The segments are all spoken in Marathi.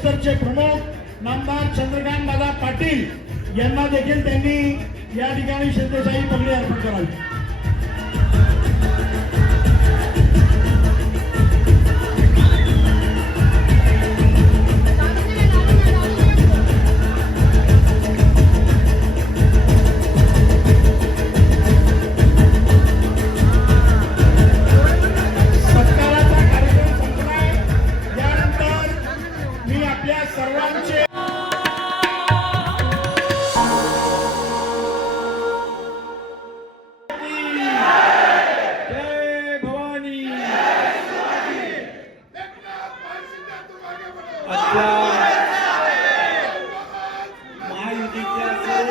क्लस्टरचे प्रमुख नामदार चंद्रकांत दादा पाटील यांना देखील त्यांनी या ठिकाणी श्रद्धेशाही पगडी अर्पण करावी. महायुतीच्या सर्व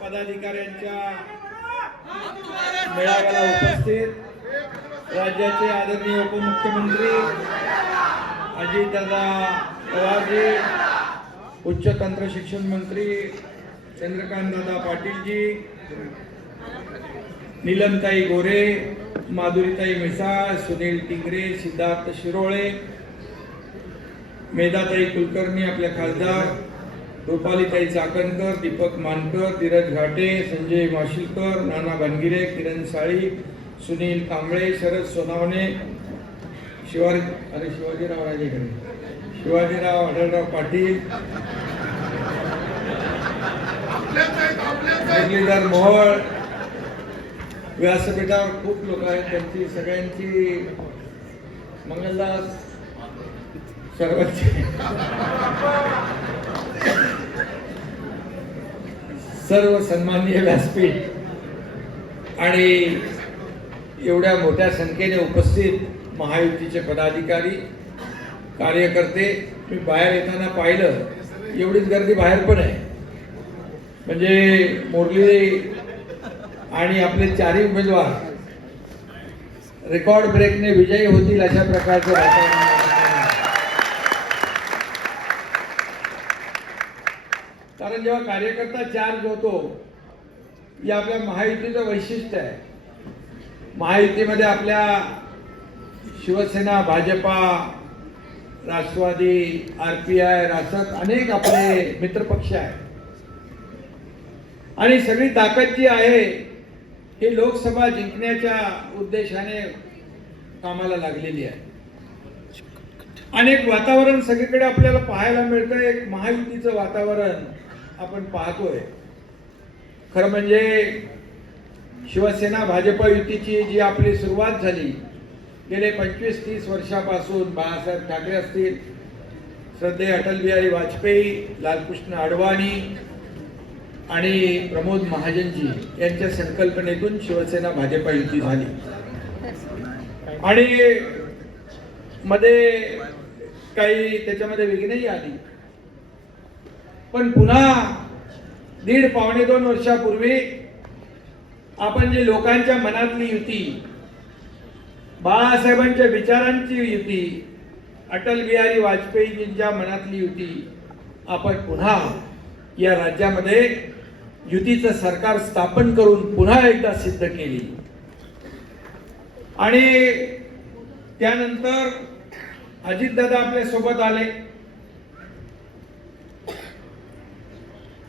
पदाधिकाऱ्यांच्या मेळाव्याला उपस्थित राज्याचे आदरणीय उपमुख्यमंत्री अजितदादा पवारजी, उच्च तंत्र शिक्षण मंत्री चंद्रकांत दादा पाटीलजी, नीलमताई गोरे, माधुरीताई मिसाळ, सुनील टिंगरे, सिद्धार्थ शिरोळे, मेधाताई कुलकर्णी, आपल्या खासदार रुपालीताई चाकणकर, दीपक मानकर, धीरज घाटे, संजय माशिलकर, नाना बनगिरे, किरण साळी, सुनील कांबळे, शरद सोनावणे, शिवाजीराव राजेकडे, शिवाजीराव आढळराव पाटील, मुरलीधर मोहोळ, व्यासपीठावर खूप लोक आहेत, त्यांची सगळ्यांची मंगलदास सर्वांची सर्व सन्माननीय व्यासपीठ आणि एवढ्या मोठ्या संख्येने उपस्थित महायुतीचे पदाधिकारी कार्यकर्ते, मी बाहेर येताना पाहिलं एवढीच गर्दी बाहेर पण आहे. म्हणजे मुरली आणि आपले चारही उमेदवार रेकॉर्ड ब्रेकने विजयी होतील अशा प्रकारचं वातावरण. कारण जेव्हा कार्यकर्ता चार्ज होतो, हे आपल्या महायुतीचं वैशिष्ट्य आहे. महायुतीमध्ये आपल्या शिवसेना, भाजपा, राष्ट्रवादी, RPI, रासप अनेक आपले मित्रपक्ष आहेत आणि सगळी ताकद जी आहे ही लोकसभा जिंकण्याच्या उद्देशाने कामाला लागलेली आहे. अनेक वातावरण सगळीकडे आपल्याला पाहायला मिळतं. एक महायुतीचं वातावरण आपण पाहतोय. खरं म्हणजे शिवसेना भाजप युतीची जी आपली सुरुवात झाली गेले 25-30 वर्षापासून, बाळासाहेब ठाकरे असतील, श्रद्धेय अटल बिहारी वाजपेयी, लालकृष्ण अडवाणी आणि प्रमोद महाजनजी यांच्या संकल्पनेतून शिवसेना भाजप युती झाली आणि मध्ये काही त्याच्यामध्ये विघ्नही आली. पण पुन्हा 1.5-2 वर्षापूर्वी आपण जी लोकांच्या मनातली युती, बाळासाहेबांच्या विचारांची युती, अटल बिहारी वाजपेयीजींच्या मनातली युती आपण पुन्हा या राज्यामध्ये युतीचं सरकार स्थापन करून पुन्हा एकदा सिद्ध केली. आणि त्यानंतर अजितदादा आपल्या सोबत आले.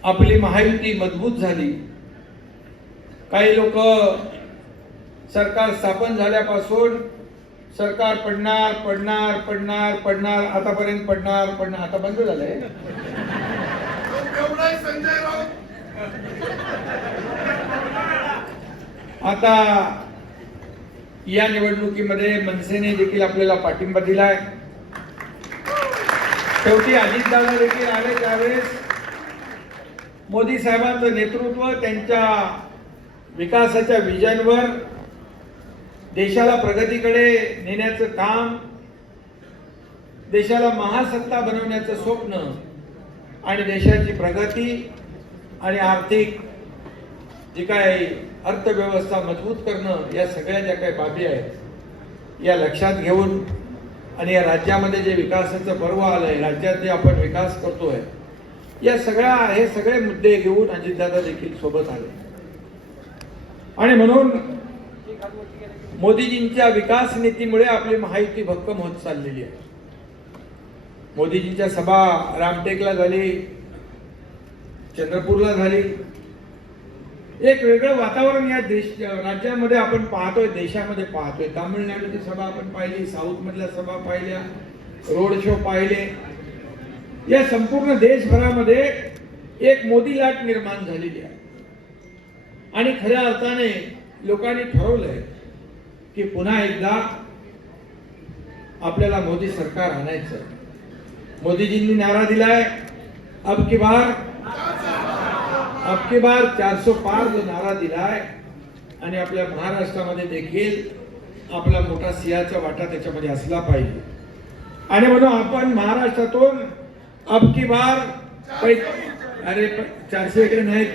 आपली महायुती मजबूत झाली. काही लोक सरकार स्थापन झाल्यापासून सरकार पडणार पडणार पडणार पडणार आतापर्यंत पडणार पडणार, आता बंद झालंय. आता या निवडणुकीमध्ये मनसेने देखील आपल्याला पाठिंबा दिलाय. शेवटी अजितदादा देखील आले त्यावेळेस मोदी साहेबांचं नेतृत्व, त्यांच्या विकासाच्या विजनवर देशाला प्रगतीकडे नेण्याचं काम, देशाला महासत्ता बनवण्याचं स्वप्न आणि देशाची प्रगती आणि आर्थिक जी काय अर्थव्यवस्था मजबूत करणं, या सगळ्या ज्या काही बाबी आहेत या लक्षात घेऊन आणि या राज्यामध्ये जे विकासाचं पर्व आलंय, राज्यात जे आपण विकास करतोय, या सगळ्या हे सगळे मुद्दे घेऊन अजितदादा देखील सोबत आले. आणि म्हणून मोदीजींच्या विकास नीतीमुळे आपली महायुती भक्कम होत चाललेली आहे. मोदीजींच्या सभा रामटेकला झाली, चंद्रपूरला झाली. एक वेगळं वातावरण या राज्यामध्ये आपण पाहतोय, देशामध्ये पाहतोय. तामिळनाडूची सभा आपण पाहिली, साऊथ मधल्या सभा पाहिल्या, रोड शो पाहिले. या संपूर्ण देशभरामध्ये एक मोदी लाट निर्माण झालेली आहे आणि खऱ्या अर्थाने लोकांनी ठरवलंय की पुन्हा एकदा आपल्याला मोदी सरकार आणायचं. मोदीजींनी नारा दिलाय, अब की बार 400 पार जो नारा दिलाय आणि आपल्या महाराष्ट्रामध्ये देखील आपला मोठा सिंहाचा वाटा त्याच्यामध्ये असला पाहिजे. आणि म्हणून आपण महाराष्ट्रातून अब की बार 400 इकडे नाहीत,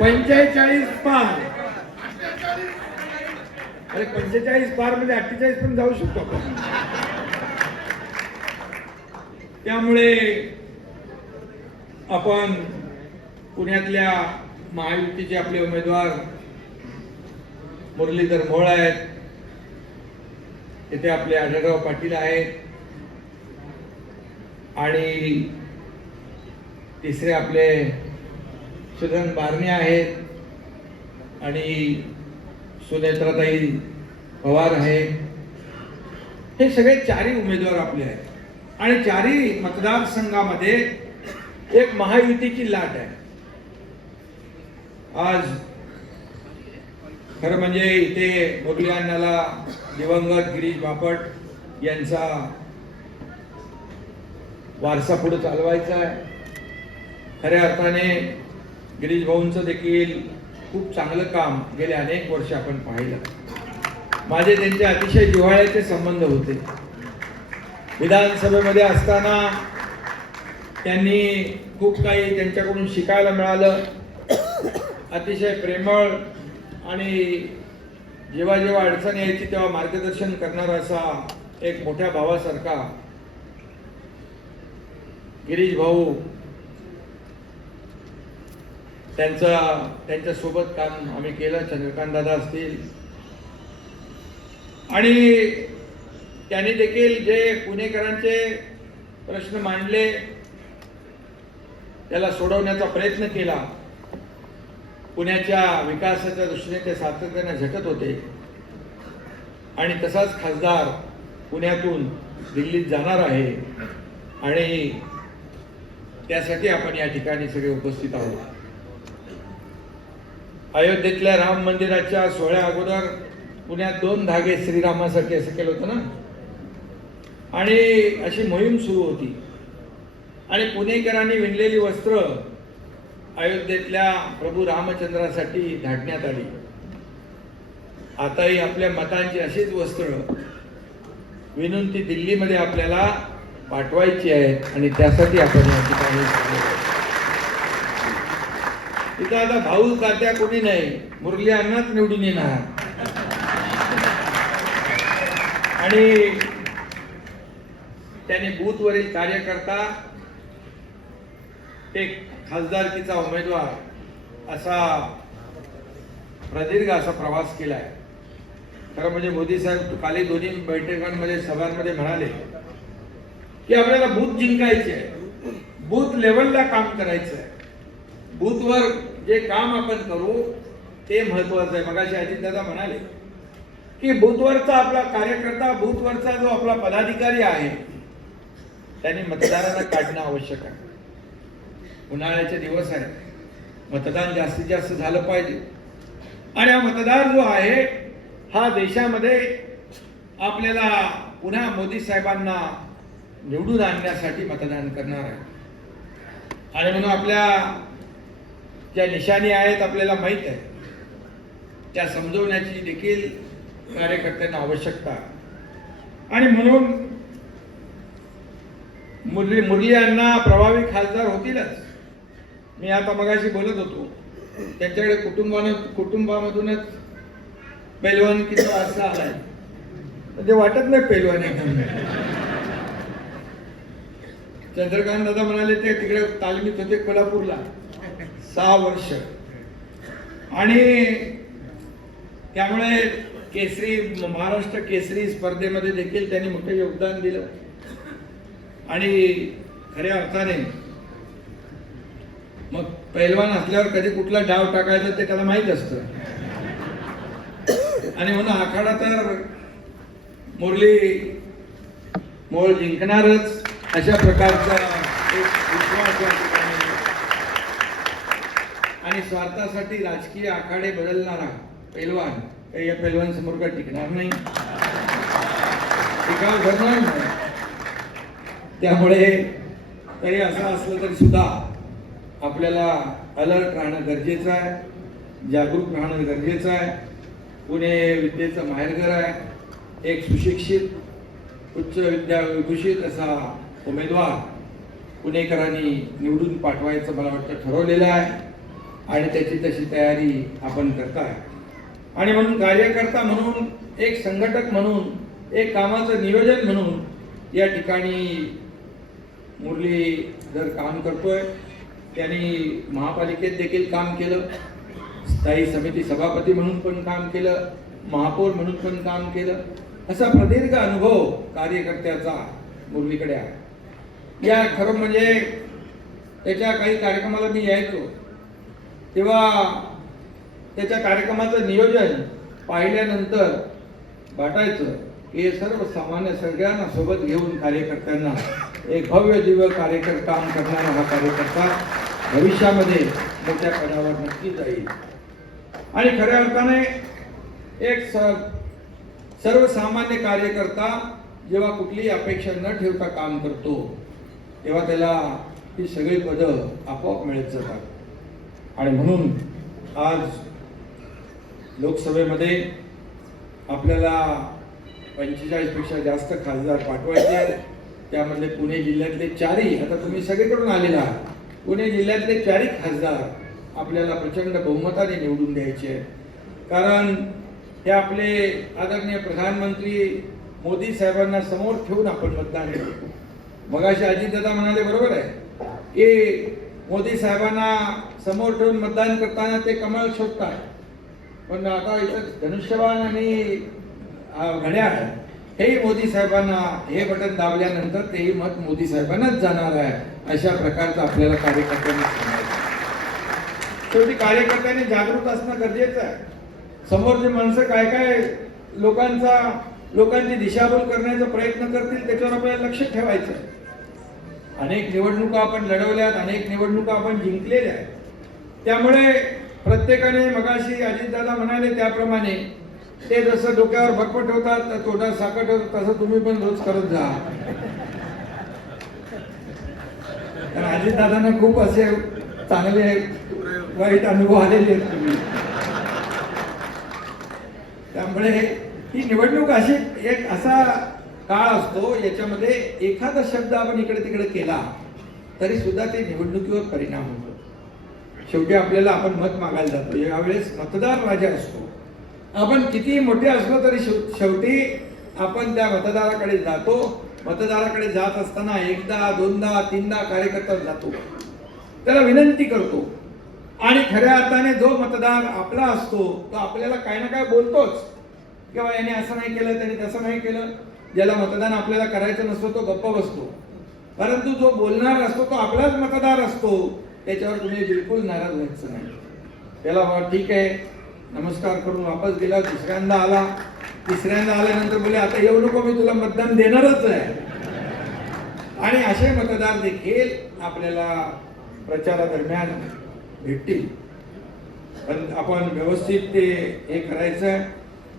45 पार. अरे 45 पार मध्ये 48 पण जाऊ शकतो आपण. त्यामुळे आपण पुण्यातल्या महायुतीचे आपले उमेदवार मुरलीधर मोहोळ आहेत, इथे आपले आढळराव पाटील आहेत आणि तिसरे आपले सुधन बारणे आहेत आणि सुनेत्राताई पवार आहे. हे सगळे चारही उमेदवार आपले आहेत आणि चारही मतदारसंघामध्ये एक महायुतीची लाट आहे. आज खरं म्हणजे इथे मुरली अण्णाला दिवंगत गिरीश बापट यांचा वारसा पुढे चालवायचा आहे. खऱ्या अर्थाने गिरीश भाऊंचं देखील खूप चांगलं काम गेले अनेक वर्ष आपण पाहिलं. माझे त्यांचे अतिशय जिव्हाळ्याचे संबंध होते. विधानसभेमध्ये असताना त्यांनी खूप काही त्यांच्याकडून शिकायला मिळालं. अतिशय प्रेमळ आणि जेव्हा जेव्हा अडचण यायची तेव्हा मार्गदर्शन करणारा असा एक मोठ्या भावासारखा गिरीश भाऊ. त्यांच्या सोबत काम आम्ही केलं. चंद्रकांत दादा असतील आणि त्यांनी देखील जे पुणेकरांचे प्रश्न मांडले त्याला सोडवण्याचा प्रयत्न केला. पुण्याच्या विकासाच्या दृष्टीने ते सातत्याने झटत होते आणि तसाच खासदार पुण्यातून दिल्लीत जाणार आहे आणि त्यासाठी आपण या ठिकाणी सगळे उपस्थित आहोत. अयोध्येतल्या राम मंदिराच्या सोहळ्या अगोदर पुण्यात 2 धागे श्रीरामासाठी असं केलं होतं ना आणि अशी मोहीम सुरू होती आणि पुणेकरांनी विणलेली वस्त्र अयोध्येतल्या प्रभू रामचंद्रासाठी धाडण्यात आली. आताही आपल्या मतांची अशीच वस्त्र विणून ती दिल्लीमध्ये आपल्याला पाठवायची आहेत आणि त्यासाठी आपण या ठिकाणी तिथं आता भाऊ तात्या कोणी नाही, मुरली अण्णाच निवडून येणार आणि त्याने बूथवरील कार्यकर्ता एक खासदारकीचा उमेदवार असा प्रदीर्घ असा प्रवास केलाय. खरं म्हणजे मोदी साहेब काली दोन्ही बैठकांमध्ये सभांमध्ये म्हणाले की आपल्याला बूथ जिंकायचे आहे, बूथ लेवलला काम करायचं आहे, बूथवर जे काम आपण करू ते महत्वाचं आहे. मगाशी अजितदादा म्हणाले की बूथवरचा आपला कार्यकर्ता, बूथवरचा जो आपला पदाधिकारी आहे त्यांनी मतदारांना काढणं आवश्यक आहे. उन्हाळ्याचे दिवस आहेत, मतदान जास्तीत जास्त झालं पाहिजे आणि हा मतदार जो आहे हा देशामध्ये आपल्याला पुन्हा मोदी साहेबांना निवडून आणण्यासाठी मतदान करणार आहे. आणि म्हणून आपल्या ज्या निशाणी आहेत आपल्याला माहित आहे, त्या समजवण्याची देखील कार्यकर्त्यांना आवश्यकता आहे. आणि म्हणून मुरली अण्णा प्रभावी खासदार होतीलच. मी आता मगाशी बोलत होतो त्यांच्याकडे कुटुंबामधूनच पैलवान किती वाजता आलाय म्हणजे वाटत नाही पैलवान एकदम. चंद्रकांत दादा म्हणाले ते तिकडे तालमीत होते कोल्हापूरला 6 वर्ष आणि त्यामुळे महाराष्ट्र केसरी स्पर्धेमध्ये देखील त्यांनी मोठे योगदान दिलं आणि खऱ्या अर्थाने मग पैलवान असल्यावर कधी कुठला डाव टाकायचा ते त्याला माहित असतं आणि म्हणून आखाडा तर मुरली मोळ जिंकणारच अशा प्रकारचा एक विश्वास या ठिकाणी आणि स्वार्थासाठी राजकीय आखाडे बदलणारा पैलवान या पैलवान समोर काय टिकणार नाही, टिकाव धरणार नाही. त्यामुळे तरी असं असलं तरी सुद्धा आपल्याला अलर्ट राहणं गरजेचं आहे, जागरूक राहणं गरजेचं आहे. पुणे विद्येचं माहेरघर आहे. एक सुशिक्षित उच्च विभूषित असा उमेदवार पुणेकरांनी निवडून पाठवायचं मला वाटतं ठरवलेलं आहे आणि त्याची तशी तयारी आपण करताय. आणि म्हणून कार्यकर्ता म्हणून, एक संघटक म्हणून, एक कामाचं नियोजन म्हणून या ठिकाणी मुरलीधर काम करतोय. त्यांनी महापालिकेत देखील काम केलं, स्थायी समिती सभापती म्हणून पण काम केलं, महापौर म्हणून पण काम केलं. असा प्रदीर्घ अनुभव कार्यकर्त्याचा मुरलीकडे आहे. या खरं म्हणजे त्याच्या काही कार्यक्रमाला मी यायचो तेव्हा त्याच्या कार्यक्रमाचं नियोजन पाहिल्यानंतर वाटायचं की हे सर्वसामान्य सगळ्यांना सोबत घेऊन कार्यकर्त्यांना एक भव्य दिव्य काम करणारा हा कार्यकर्ता भविष्यामध्ये मोठ्या पदावर नक्की जाईल. आणि खऱ्या अर्थाने एक सर्वसामान्य कार्यकर्ता जेव्हा कुठलीही अपेक्षा न ठेवता काम करतो तेव्हा त्याला ही सगळी पदं आपोआप मिळत जातात. आणि म्हणून आज लोकसभेमध्ये आपल्याला 45 पेक्षा जास्त खासदार पाठवायचे आहेत. त्यामधले पुणे जिल्ह्यातले 4ही, आता तुम्ही सगळीकडून आलेला आहात, पुणे जिल्ह्यातले 4ही खासदार आपल्याला प्रचंड बहुमताने निवडून द्यायचे आहेत. कारण हे आपले आदरणीय प्रधानमंत्री मोदी साहेबांना समोर ठेवून आपण मतदान करतो. मगाशी अजितदादा म्हणाले बरोबर आहे की मोदी साहेबांना समोर ठेवून मतदान करताना ते कमळ शोधतात, पण आता इथं धनुष्यबाण आणि घड्याळ हेही मोदी साहेबांना, हे बटन दाबल्यानंतर तेही मत मोदी साहेबांनाच जाणार आहे. अशा प्रकारचं आपल्याला कार्यकर्त्यांनी सांगायचं. शेवटी कार्यकर्त्यांनी जागृत असणं गरजेचं आहे. समोरचे माणसं काय काय लोकांची दिशाभूल करण्याचा प्रयत्न करतील त्याच्यावर आपल्याला लक्ष ठेवायचं आहे. अनेक निवडणुका आपण लढवल्यात, अनेक निवडणुका आपण जिंकलेल्या आहेत. त्यामुळे प्रत्येकाने, मगाशी अजितदादा म्हणाले त्याप्रमाणे, ते जसं डोक्यावर बर्फ ठेवतात, तोंडात साखर ठेवतात, तसं तुम्ही पण रोज करत जा. कारण अजितदादांना खूप असे चांगले वाईट अनुभव आलेले आहेत तुम्ही. त्यामुळे ही निवडणूक अशी एक असा काळ असतो याच्यामध्ये एखादा शब्द आपण इकडे तिकडे केला तरी सुद्धा ते निवडणुकीवर परिणाम होतो. शेवटी आपल्याला आपण मत मागायला जातो, यावेळेस मतदार राजा असतो. आपण किती मोठे असलो तरी शेवटी आपण त्या मतदाराकडे जातो. मतदाराकडे जात असताना एकदा, दोनदा, तीनदा कार्यकर्ता जातो, त्याला विनंती करतो आणि खऱ्या अर्थाने जो मतदार आपला असतो तो आपल्याला काय ना काय बोलतोच, किंवा याने असं नाही केलं, त्याने तसं नाही केलं. ज्याला मतदान आपल्याला करायचं नसतो तो गप्प बसतो, परंतु जो बोलणार असतो तो आपलाच मतदार असतो. त्याच्यावर तुम्ही बिलकुल नाराज व्हायचं नाही. त्याला ठीक आहे नमस्कार करून वापस गेला, तिसऱ्यांदा आल्यानंतर बोले आता येऊ नको, मी तुला मतदान देणारच आहे. आणि असे मतदार देखील आपल्याला प्रचारादरम्यान भेटतील. पण आपण व्यवस्थित ते हे करायचं.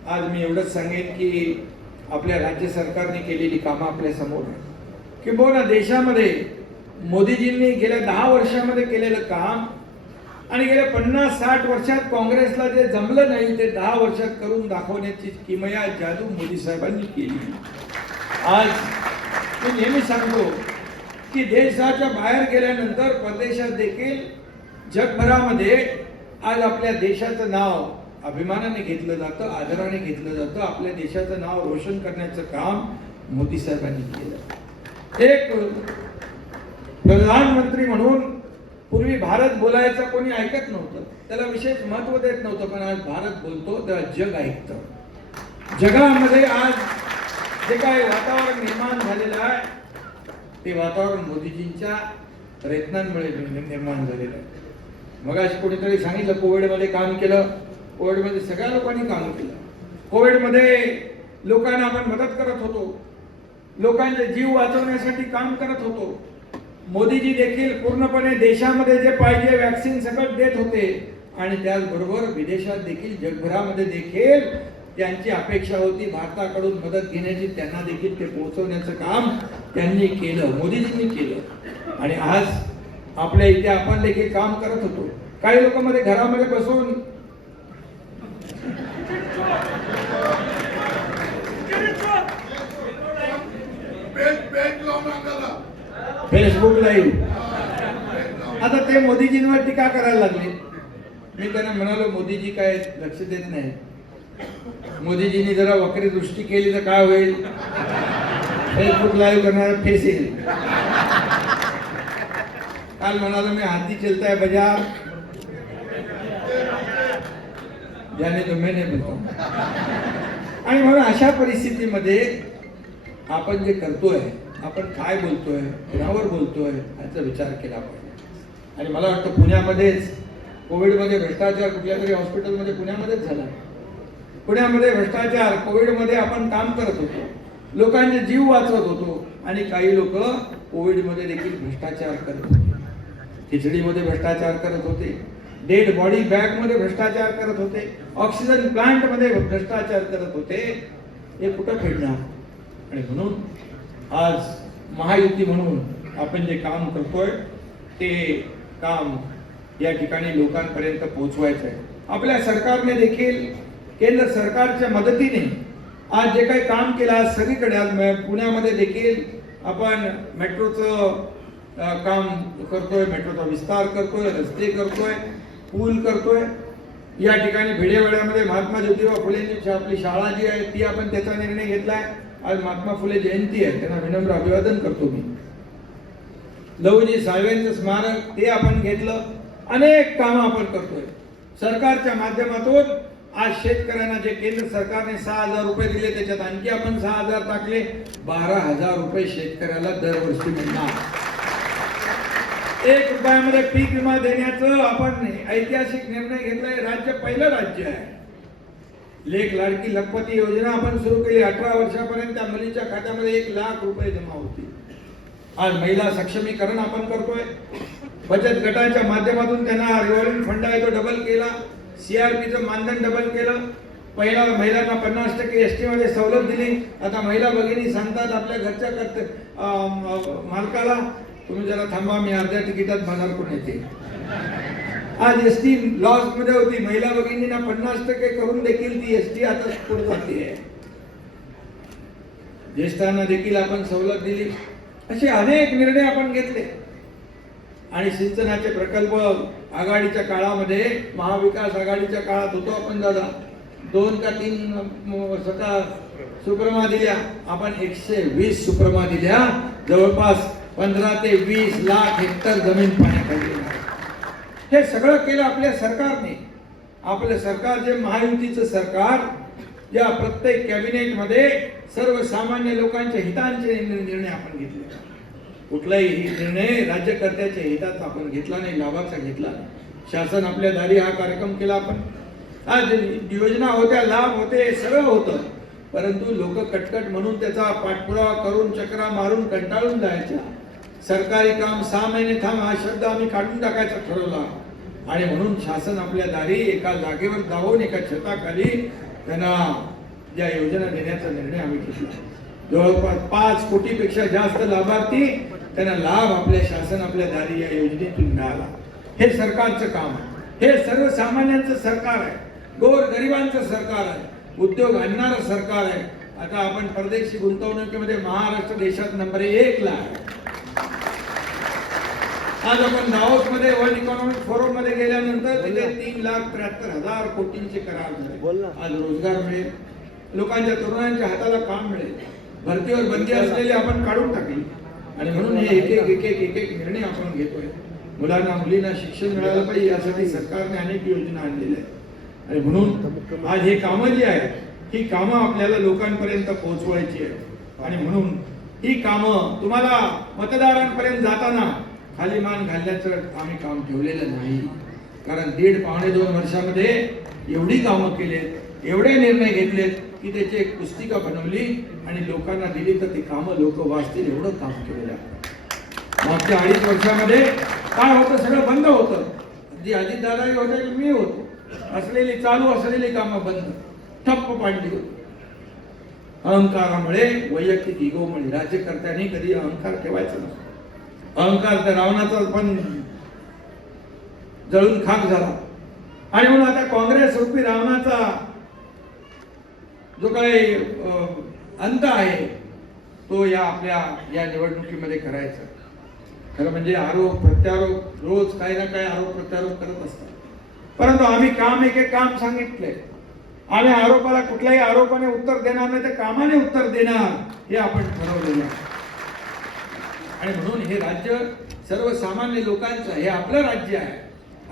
आज मी एवढंच सांगेन की आपल्या राज्य सरकारने केलेली कामं आपल्या समोर आहे. किंबहुना देशामध्ये मोदीजींनी गेल्या 10 वर्षामध्ये केलेलं काम आणि गेल्या 50-60 वर्षात काँग्रेसला जे जमलं नाही ते 10 वर्षात करून दाखवण्याची किमया जादू मोदी साहेबांनी केली. आज मी नेहमी सांगतो की देशाच्या बाहेर गेल्यानंतर परदेशात देखील जगभरामध्ये आज आपल्या देशाचं नाव अभिमानाने घेतलं जातं, आदराने घेतलं जातं. आपल्या देशाचं नाव रोशन करण्याचं काम मोदी साहेबांनी केलं. एक प्रधानमंत्री म्हणून पूर्वी भारत बोलायचं कोणी ऐकत नव्हतं, त्याला विशेष महत्त्व देत नव्हतं, पण आज भारत बोलतो तेव्हा जग ऐकतं. जगामध्ये आज जे काही वातावरण निर्माण झालेलं आहे ते वातावरण मोदीजींच्या प्रयत्नांमुळे निर्माण झालेलं आहे. मगाशी कोणीतरी सांगितलं कोविडमध्ये काम केलं, कोविडमध्ये सगळ्या लोकांनी काम केलं. कोविडमध्ये लोकांना आपण मदत करत होतो, लोकांचे जीव वाचवण्यासाठी काम करत होतो. मोदीजी देखील पूर्णपणे देशामध्ये जे पाहिजे वॅक्सिन सगळं देत होते आणि त्याचबरोबर विदेशात देखील जगभरामध्ये देखील त्यांची अपेक्षा होती भारताकडून मदत घेण्याची, त्यांना देखील ते पोहोचवण्याचं काम त्यांनी केलं, मोदीजींनी केलं. आणि आज आपल्या इथे आपण देखील काम करत होतो. काही लोक मध्ये घरामध्ये बसून फेसबुक लाईव्ह, आता ते मोदीजींवर टीका करायला लागले. मी त्यांना म्हणालो मोदीजी काय लक्ष देत नाही, मोदीजींनी जरा वक्री दृष्टी केली तर काय होईल, फेसबुक लाईव्ह करणारा फेस येईल. काल म्हणालो मी हाती चलता है बाजार ज्याने तो मैंने बोलतो. आणि म्हणून अशा परिस्थितीमध्ये आपण जे करतोय, आपण काय बोलतोय, कुणावर बोलतोय याचा विचार केला पाहिजे. आणि मला वाटतं पुण्यामध्येच कोविडमध्ये भ्रष्टाचार कुठल्या तरी हॉस्पिटलमध्ये पुण्यामध्येच झाला. पुण्यामध्ये भ्रष्टाचार, कोविडमध्ये आपण काम करत होतो, लोकांचे जीव वाचवत होतो आणि काही लोक कोविडमध्ये देखील भ्रष्टाचार करत होते. खिचडीमध्ये भ्रष्टाचार करत होते, डेड बॉडी बॅग मध्ये भ्रष्टाचार करत होते, ऑक्सिजन प्लांट मध्ये भ्रष्टाचार करत होते. हे कुठं फेडणार? आणि म्हणून आज महायुती म्हणून आपण जे काम करतोय ते काम या ठिकाणी लोकांपर्यंत पोहोचवायचं आहे. आपल्या सरकारने देखील केंद्र सरकारच्या मदतीने आज जे काही काम केलं, आज सगळीकडे आज पुण्यामध्ये देखील आपण मेट्रोचं काम करतोय, मेट्रोचा विस्तार करतोय, रस्ते करतोय, पूल करतोय. या ठिकाणी भिडेवाड्यामध्ये महात्मा ज्योतिबा फुलेंची आपली शाळा जी आहे ती आपण त्याचा निर्णय घेतलाय. आज महात्मा फुले जयंती आहे, त्यांना विनम्र अभिवादन करतो मी. लहुजी साळवेंचं स्मारक ते आपण घेतलं. अनेक कामं आपण करतोय सरकारच्या माध्यमातून. आज शेतकऱ्यांना जे केंद्र सरकारने 6,000 रुपये दिले त्याच्यात आणखी आपण 6,000 टाकले, 12,000 रुपये शेतकऱ्याला दरवर्षी मिळणार. 1 रुपयामध्ये पीक विमा देण्याचं आपण ऐतिहासिक निर्णय घेतलाय. राज्य पहिलं राज्य आहे. लेख लाडकी लखपती योजना आपण सुरू केली. 18 वर्षापर्यंत त्या मुलीच्या खात्यामध्ये 1 लाख रुपये जमा होती. आज महिला सक्षमीकरण आपण करतोय. बचत गटाच्या माध्यमातून त्यांना रिव्हॉल्विंग फंड आहे तो डबल केला. सीआरपीचं मानधन डबल केलं. पहिला महिलांना 50% एसटी मध्ये सवलत दिली. आता महिला भगिनी सांगतात आपल्या घरच्या मालकाला तुम्ही जरा थांबा, मी अर्ध्या तिकिटात बाजार करून येते. आज एसटी लॉस मध्ये होती. महिला भगिनींना 50% करून देखील ती एसटी आता पुढे जाते. ज्येष्ठांना देखील आपण सवलत दिली. असे अनेक निर्णय आपण घेतले. आणि सिंचनाचे प्रकल्प आघाडीच्या काळामध्ये, महाविकास आघाडीच्या काळात होतो आपण दादा, 2 का 3 स्वतः सुप्रमा दिल्या. आपण 120 सुप्रमा दिल्या. जवळपास 15 ते 20 लाख हेक्टर जमीन पाण्याखाली. हे सगळं केलं आपल्या सरकारने. आपलं सरकार जे महायुतीचं सरकार, ज्या प्रत्येक कॅबिनेटमध्ये सर्वसामान्य लोकांच्या हितांचे निर्णय आपण घेतले. कुठलाही निर्णय राज्यकर्त्याच्या हिताचा आपण घेतला नाही, लाभाचा घेतला नाही. शासन आपल्या दारी हा कार्यक्रम केला आपण. आज योजना होत्या, लाभ होते, सगळं होतं, परंतु लोक कटकट म्हणून त्याचा पाठपुरावा करून चक्रा मारून कंटाळून जायच्या. सरकारी काम 6 महिने थांब हा शब्द आम्ही काढून टाकायचा ठरवला. आणि म्हणून शासन आपल्या दारी एका जागेवर जाऊन एका छताखाली त्यांना ज्या योजना देण्याचा निर्णय आम्ही घेतला. जवळपास 5 कोटीपेक्षा जास्त लाभार्थी त्यांना लाभ आपल्या शासन आपल्या दारी या योजनेतून मिळाला. हे सरकारचं काम आहे. हे सर्वसामान्यांचं सरकार आहे, गोर गरिबांचं सरकार आहे, उद्योग आणणारं सरकार आहे. आता आपण परदेशी गुंतवणुकीमध्ये महाराष्ट्र देशात नंबर 1 ला आहे. आज आपण दावोस मध्ये वर्ल्ड इकॉनॉमिक फोरम मध्ये गेल्यानंतर तिथे 3,73,000 कोटींचे करार झाले. आज रोजगार मिळेल, लोकांच्या तरुणांच्या हाताला काम मिळेल. भरतीवर बंदी असलेली आपण काढून टाकली. आणि म्हणून हे एक निर्णय आपण घेतोय. मुलांना मुलींना शिक्षण मिळालं पाहिजे यासाठी सरकारने अनेक योजना आणलेल्या आहेत. आणि म्हणून आज हे कामं जी आहेत ही कामं आपल्याला लोकांपर्यंत पोहोचवायची आहे आणि म्हणून ही कामं तुम्हाला मतदारांपर्यंत जाताना खाली मान घालण्याचं आम्ही काम ठेवलेलं नाही. कारण 1.5-2 वर्षामध्ये एवढी कामं केलेत, एवढे निर्णय घेतलेत की त्याची एक पुस्तिका बनवली आणि लोकांना दिली तर ती कामं लोक वाचतील एवढं काम केलेलं आहे. मागच्या 2.5 वर्षामध्ये काय होतं, सगळं बंद होतं. जी अजितदादाही होते की मी होतो, चालू असलेली कामं बंद ठप्प पाडली होती. अहंकारामुळे, वैयक्तिक इगोमुळे राज्यकर्त्यांनी कधी अहंकार ठेवायचा नसतो. अहंकार त्या रावणाचा पण जळून खाक झाला आणि म्हणून आता काँग्रेस रूपी रावणाचा जो काही अंत आहे तो आपल्या या निवडणुकीमध्ये करायचा. खरं म्हणजे आरोप प्रत्यारोप रोज काही ना काही आरोप प्रत्यारोप करत असतात, परंतु आम्ही एक काम सांगितलंय. आम्ही आरोपाला कुठल्याही आरोपाने उत्तर देणार नाही, तर कामाने उत्तर देणार हे आपण ठरवलेलं आहे. आणि म्हणून हे राज्य सर्वसामान्य लोकांचं, हे आपलं राज्य आहे,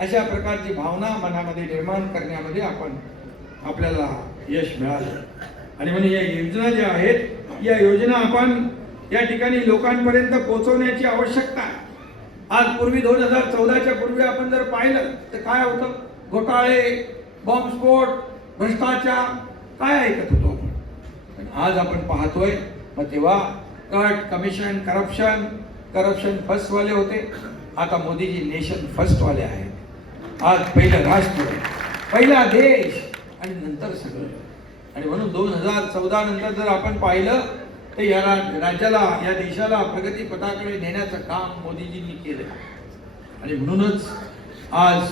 अशा प्रकारची भावना मनामध्ये निर्माण करण्यामध्ये आपल्याला यश मिळालं. आणि म्हणून या योजना ज्या आहेत, या योजना आपण या ठिकाणी लोकांपर्यंत पोहोचवण्याची आवश्यकता आहे. आज पूर्वी 2014च्या पूर्वी आपण जर पाहिलं तर काय होतं, घोटाळे, बॉम्बस्फोट, भ्रष्टाचार काय ऐकत होतो आपण. पण आज आपण पाहतोय, मग तेव्हा कट, कमिशन, करप्शन फर्स्ट वाले होते, आता मोदीजी नेशन फर्स्ट वाले आहेत. आज पहिलं राष्ट्र, पहिला देश आणि नंतर सगळं. आणि म्हणून 2014 नंतर जर आपण पाहिलं तर या राज्याला, या देशाला प्रगती पथाकडे नेण्याचं काम मोदीजींनी केलं. आणि म्हणूनच आज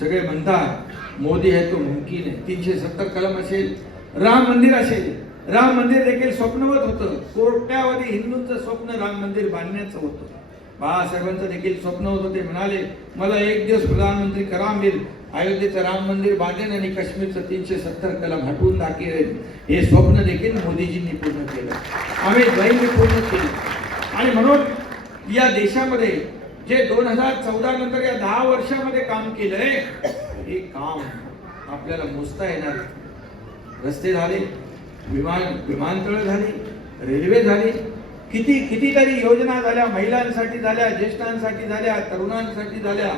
सगळे म्हणतात मोदी है तो मुमकिन है. 370 कलम असेल, राम मंदिर असेल, राम मंदिर देखील स्वप्नवत होतं. कोट्यावधी हिंदूंचं स्वप्न राम मंदिर बांधण्याचं होतं. बाळासाहेबांचं देखील स्वप्न होतं. ते म्हणाले मला एक दिवस प्रधानमंत्री करा, मी अयोध्येचं राम मंदिर बांधेन आणि काश्मीरचं 370 कलम हटवून दाखवेन. हे स्वप्न देखील मोदीजींनी पूर्ण केलं, आम्ही द्वैंनी पूर्ण केलं. आणि म्हणून या देशामध्ये जे 2014 नंतर या 10 वर्षामध्ये काम केलंय, हे काम आपल्याला मोजता येणार. रस्ते झाले, विमानतळ झाली, रेल्वे झाली, कितीतरी योजना झाल्या, महिलांसाठी झाल्या, ज्येष्ठांसाठी झाल्या, तरुणांसाठी झाल्या.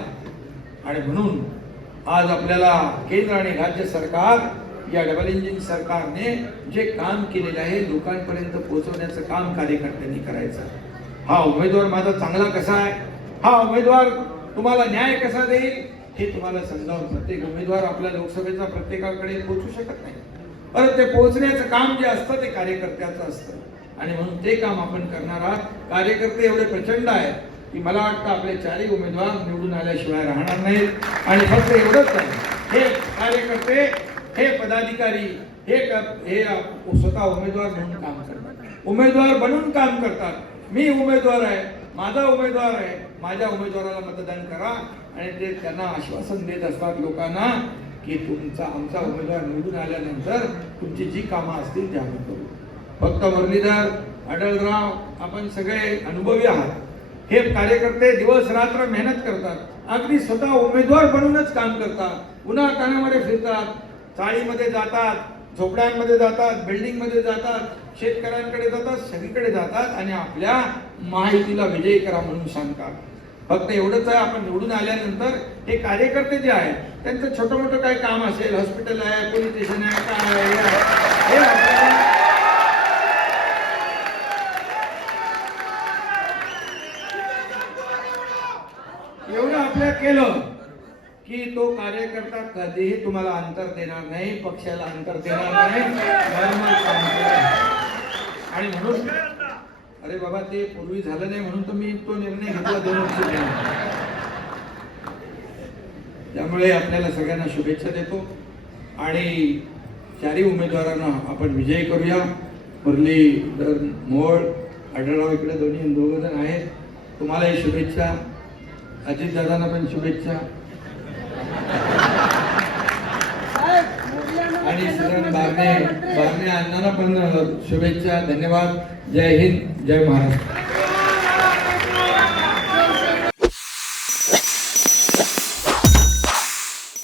आणि म्हणून आज आपल्याला केंद्र आणि राज्य सरकार, या डबल इंजिन सरकारने जे काम केलेलं आहे लोकांपर्यंत पोहोचवण्याचं काम कार्यकर्त्यांनी करायचं. हा उमेदवार माझा चांगला कसा आहे, हा उमेदवार तुम्हाला न्याय कसा देईल, हे तुम्हाला समजावून. प्रत्येक उमेदवार आपल्या लोकसभेचा प्रत्येकाकडे पोहोचू शकत नाही, परंतु ते पोहोचण्याचं काम जे असतं ते कार्यकर्त्याचं असतं. आणि म्हणून ते काम आपण करणार आहात. कार्यकर्ते एवढे प्रचंड आहेत की मला वाटतं आपले 4ही उमेदवार निवडून आल्याशिवाय राहणार नाहीत. आणि फक्त एवढंच नाही, हे कार्यकर्ते, हे पदाधिकारी, हे स्वतः उमेदवार म्हणून काम करतात, उमेदवार बनून काम करतात. मी उमेदवार आहे, माझा उमेदवार आहे, माझ्या उमेदवाराला मतदान करा. आणि ते त्यांना आश्वासन देत असतात लोकांना की आमचा उमेदवार निवडून आल्यानंतर तुमची जी कामं असतील ते आम्ही करू. फक्त मुरलीधर, अडळराव, आपण सगळे अनुभवी आहात. हे कार्यकर्ते दिवस रात्र मेहनत करतात, अगदी स्वतः उमेदवार बनूनच काम करतात, उन्हातान्हामध्ये फिरतात, चाळीमध्ये जातात, झोपड्यांमध्ये जातात, बिल्डिंगमध्ये जातात, शेतकऱ्यांकडे जातात, सगळीकडे जातात आणि आपल्या महायुतीला विजयी करा म्हणून सांगतात. फक्त एवढंच आहे, आपण निवडून आल्यानंतर हे कार्यकर्ते जे आहेत त्यांचं छोटं मोठं काही काम असेल, हॉस्पिटल आहे, पोलीस स्टेशन आहे, काय आहे, हे आपल्याला एवढं आपल्या केलं की तो कार्यकर्ता कधीही तुम्हाला अंतर देणार नाही, पक्षाला अंतर देणार नाही. आणि म्हणून अरे बाबा ते पूर्वी झालं नाही म्हणून तर मी तो निर्णय घेतला 2 वर्ष. त्यामुळे आपल्याला सगळ्यांना शुभेच्छा देतो आणि 4ही उमेदवारांना आपण विजयी करूया. मुरलीधर मोहोळ, आढळराव इकडे दोघं जण आहेत. तुम्हालाही शुभेच्छा, अजितदादांना पण शुभेच्छा आणि सुरेश बारणे अण्णांना पण शुभेच्छा. धन्यवाद. जय हिंद, जय महाराष्ट्र.